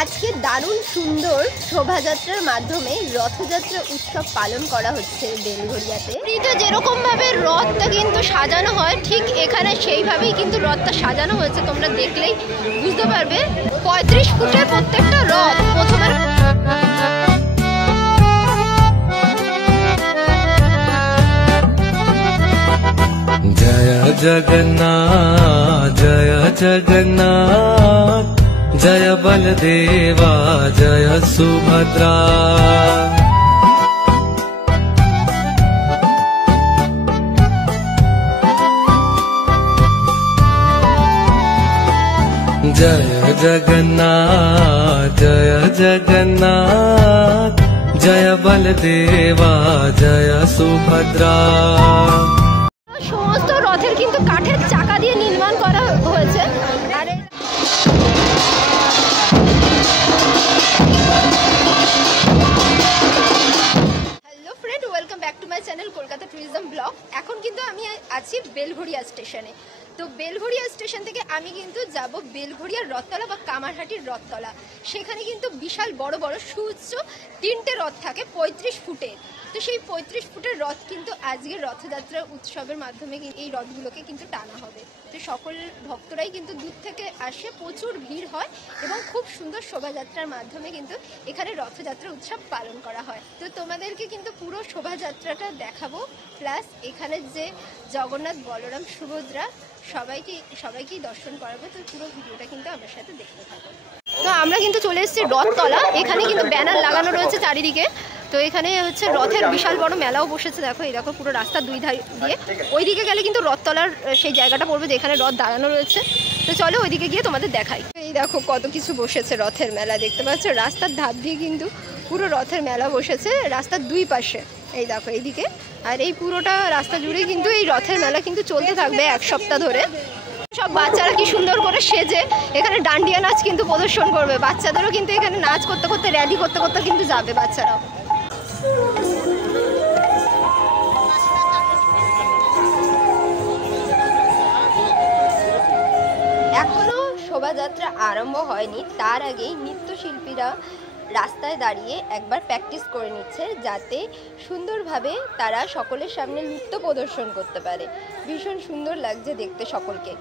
আজকে দারুণ সুন্দর শোভাযাত্রার মাধ্যমে রথযাত্রা উৎসব পালন করা হচ্ছে বেলঘরিয়াতে। পুরীতে যেরকম ভাবে রথটা কিন্তু সাজানো হয় ঠিক এখানে সেইভাবেই কিন্তু রথটা সাজানো হয়েছে। তোমরা দেখলেই বুঝতে পারবে 35 ফুটের প্রত্যেকটা রথ। প্রথমে जय जगन्नाथ जय जगन्नाथ जय बलदेवा जय सुभद्रा। जय जगन्नाथ जय जगन्नाथ जय बलदेवा जय सुभद्रा। সমস্ত রথের কিন্তু কাঠের চাকা দিয়ে নির্মাণ করা হয়েছে। আর hello friend, welcome back to my channel Kolkata tourism blog. এখন কিন্তু আমি আছি বেলঘরিয়া স্টেশনে। তো বেলঘরিয়া স্টেশন থেকে আমি কিন্তু যাব বেলঘরিয়ার রথতলা বা কামারহাটির রথতলা। সেখানে কিন্তু বিশাল বড় বড় সুউচ্চ 3টে রথ থাকে 35 ফুটের। তো সেই 35 ফুটের রথ কিন্তু আজকের রথযাত্রা উৎসবের মাধ্যমে এই রথগুলোকে কিন্তু টানা হবে। তো সকল ভক্তরাই কিন্তু দূর থেকে আসে, প্রচুর ভিড় হয় এবং খুব সুন্দর শোভাযাত্রার মাধ্যমে কিন্তু এখানে রথযাত্রা উৎসব পালন করা হয়। তো তোমাদেরকে কিন্তু পুরো শোভাযাত্রাটা দেখাবো, প্লাস এখানে যে জগন্নাথ, বলরাম, সুভদ্রা সবাইকেই দর্শন করাবো। তো পুরো ভিডিওটা কিন্তু আমার সাথে দেখতে থাকো। তো আমরা কিন্তু চলে এসেছি রথতলা। এখানে কিন্তু ব্যানার লাগানো রয়েছে চারিদিকে। তো এখানে হচ্ছে রথের বিশাল বড় মেলাও বসেছে। দেখো, এই দেখো পুরো রাস্তার দুই ধার দিয়ে ওইদিকে গেলে কিন্তু রথতলার সেই জায়গাটা পড়বে যেখানে রথ দাঁড়ানো রয়েছে। তো চলো ওইদিকে গিয়ে তোমাদের দেখাই। এই দেখো কত কিছু বসেছে রথের মেলা, দেখতে পাচ্ছ? রাস্তার ধার দিয়ে কিন্তু পুরো রথের মেলা বসেছে, রাস্তার দুই পাশে। এই দেখো এইদিকে, আর এই পুরোটা রাস্তা জুড়ে কিন্তু এই রথের মেলা কিন্তু চলতে থাকবে 1 সপ্তাহ ধরে। সব বাচ্চারা কি সুন্দর করে সেজে এখানে ডান্ডিয়া নাচ কিন্তু প্রদর্শন করবে। বাচ্চাদেরও কিন্তু এখানে নাচ করতে করতে, র্যালি করতে করতে কিন্তু যাবে বাচ্চারাও। এখনো শোভাযাত্রা আরম্ভ হয়নি, তার আগেই নৃত্যশিল্পীরা রাস্তায় দাঁড়িয়ে একবার প্র্যাকটিস করে নিচ্ছে, যাতে সুন্দরভাবে তারা সকলের সামনে নৃত্য প্রদর্শন করতে পারে। ভীষণ সুন্দর লাগছে দেখতে সকলকে।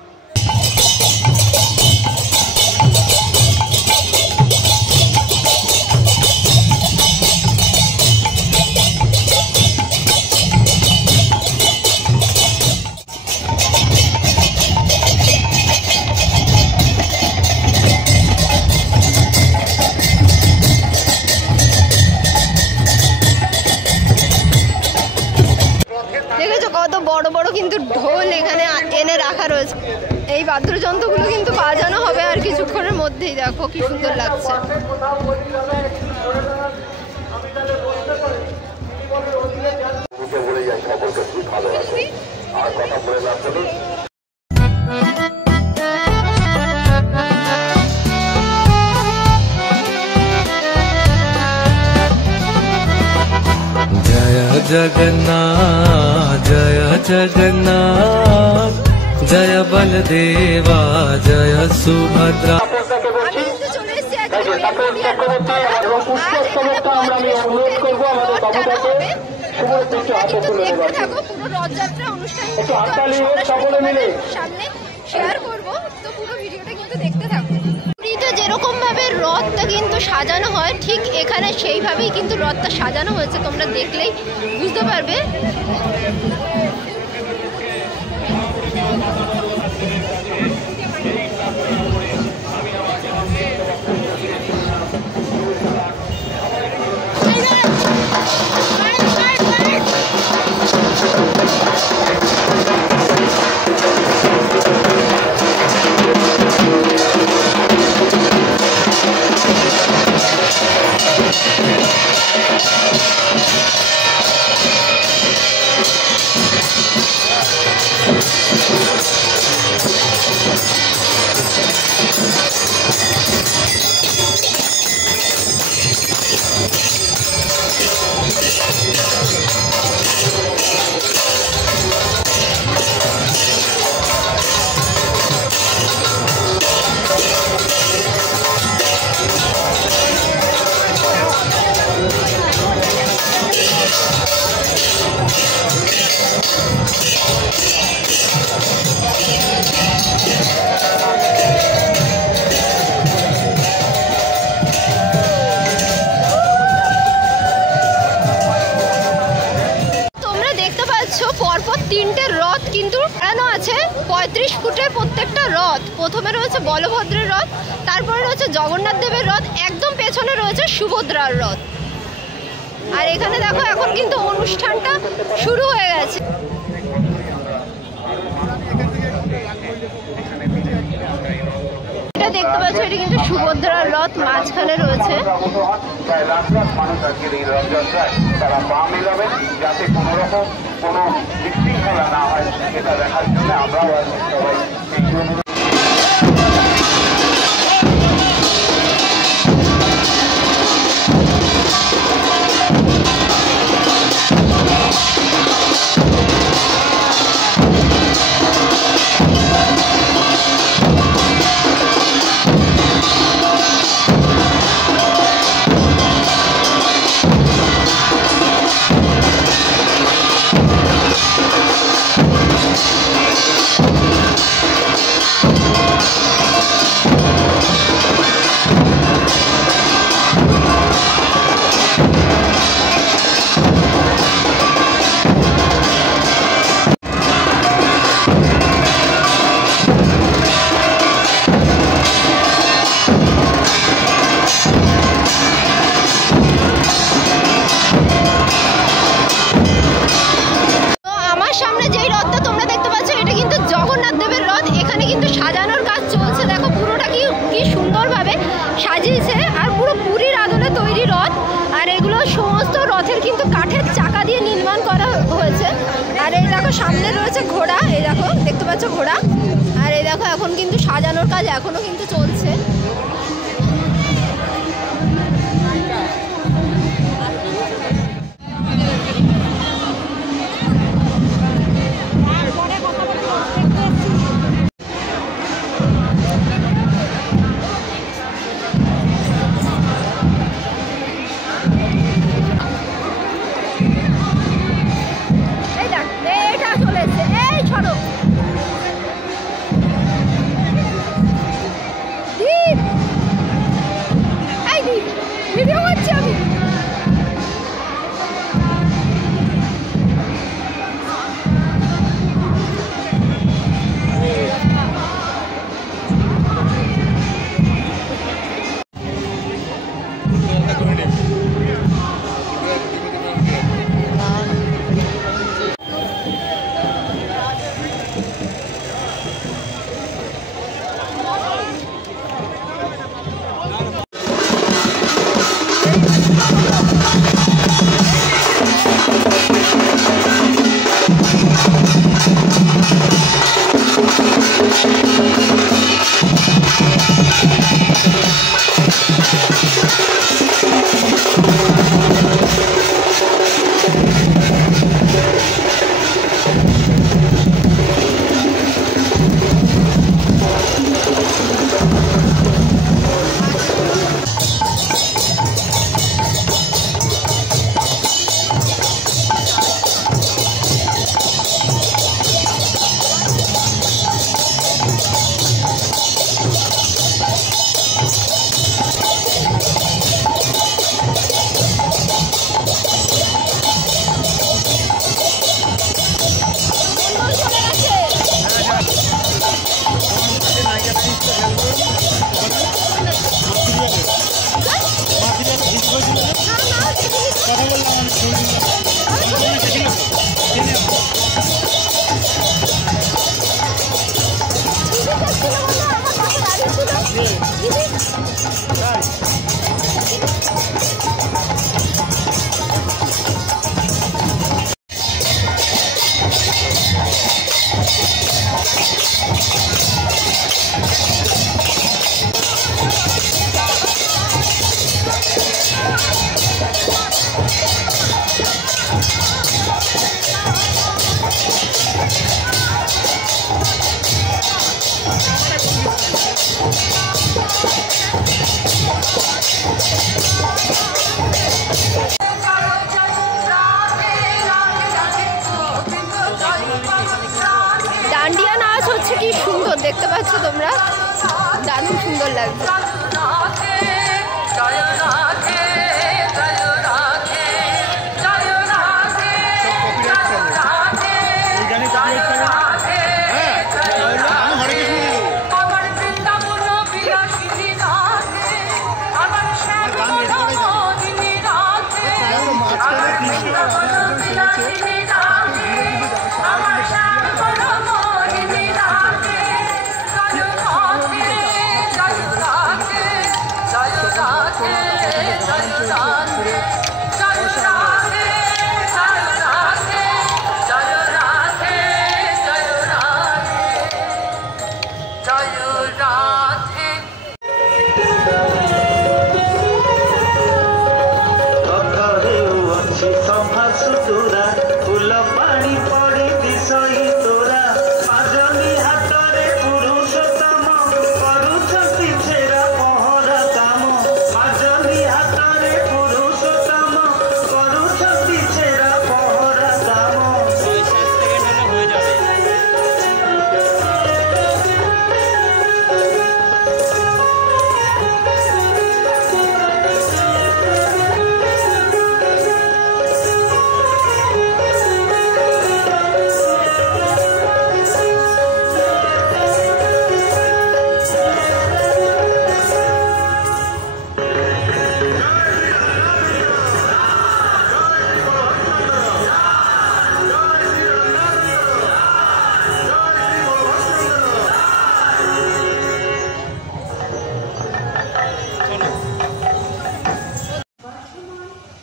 দেখেছো কত বড় বড় কিন্তু ঢোল এখানে এনে রাখা রয়েছে। এই বাদ্যযন্ত্রগুলো কিন্তু বাজানো হবে আর কিছুক্ষণের মধ্যেই। দেখো কি সুন্দর লাগছে। जय जगन्नाथ जय जगन्नाथ जय बलदेवा जय सुभद्रा। রথযাত্রা অনুষ্ঠান সামনে শেয়ার করবো, তো পুরো ভিডিওটা কিন্তু দেখতে থাকো। পুরীতে যেরকম ভাবে রথটা কিন্তু সাজানো হয় ঠিক এখানে সেইভাবেই কিন্তু রথটা সাজানো হয়েছে। তোমরা দেখলেই বুঝতে পারবে। প্রথমে রয়েছে বলভদ্রের রথ, তারপরে রয়েছে জগন্নাথ দেবের রথ, একদম পেছনে রয়েছে সুভদ্রার রথ। আর এখানে দেখো এখন কিন্তু অনুষ্ঠানটা শুরু হয়ে গেছে। এটা দেখতে পাচ্ছ, এটা কিন্তু সুভদ্রার রথ মাঝখানে রয়েছে। তারা পা মেলাবেন যাতে কোনো রকম কোনো বিশৃঙ্খলা না হয়, এটা দেখার জন্য আমরাও আছি সবাই। সাজিয়েছে আর পুরো পুরীর আদলে তৈরি রথ। আর এগুলো সমস্ত রথের কিন্তু কাঠের চাকা দিয়ে নির্মাণ করা হয়েছে। আর এই দেখো সামনে রয়েছে ঘোড়া, এই দেখো দেখতে পাচ্ছ ঘোড়া। আর এই দেখো এখন কিন্তু সাজানোর কাজ এখনো কিন্তু চলছে। দেখতে পাচ্ছ তোমরা, দারুণ সুন্দর লাগছে। কলকাতা পর্যন্ত গান চলছে, পুরো অসাধারণ।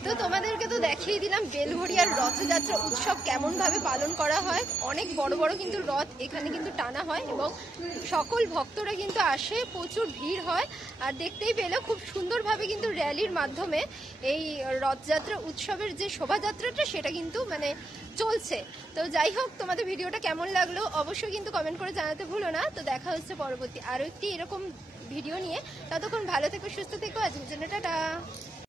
তো তোমাদেরকে তো দেখিয়ে দিলাম বেলঘড়িয়ার রথযাত্রা উৎসব কেমন ভাবে পালন করা হয়। অনেক বড় বড় কিন্তু রথ এখানে কিন্তু টানা হয় এবং সকল ভক্তরা কিন্তু আসে, প্রচুর ভিড় হয়। আর দেখতেই পেলে খুব সুন্দরভাবে কিন্তু র্যালির মাধ্যমে এই রথযাত্রা উৎসবের যে শোভাযাত্রাটা সেটা কিন্তু মানে চলছে। তো যাই হোক, তোমাদের ভিডিওটা কেমন লাগলো অবশ্যই কিন্তু কমেন্ট করে জানাতে ভুলো না। তো দেখা হচ্ছে পরবর্তী আরও একটি এরকম ভিডিও নিয়ে। ততক্ষণ ভালো থেকো, সুস্থ থেকো, আজকের জন্য টাটা।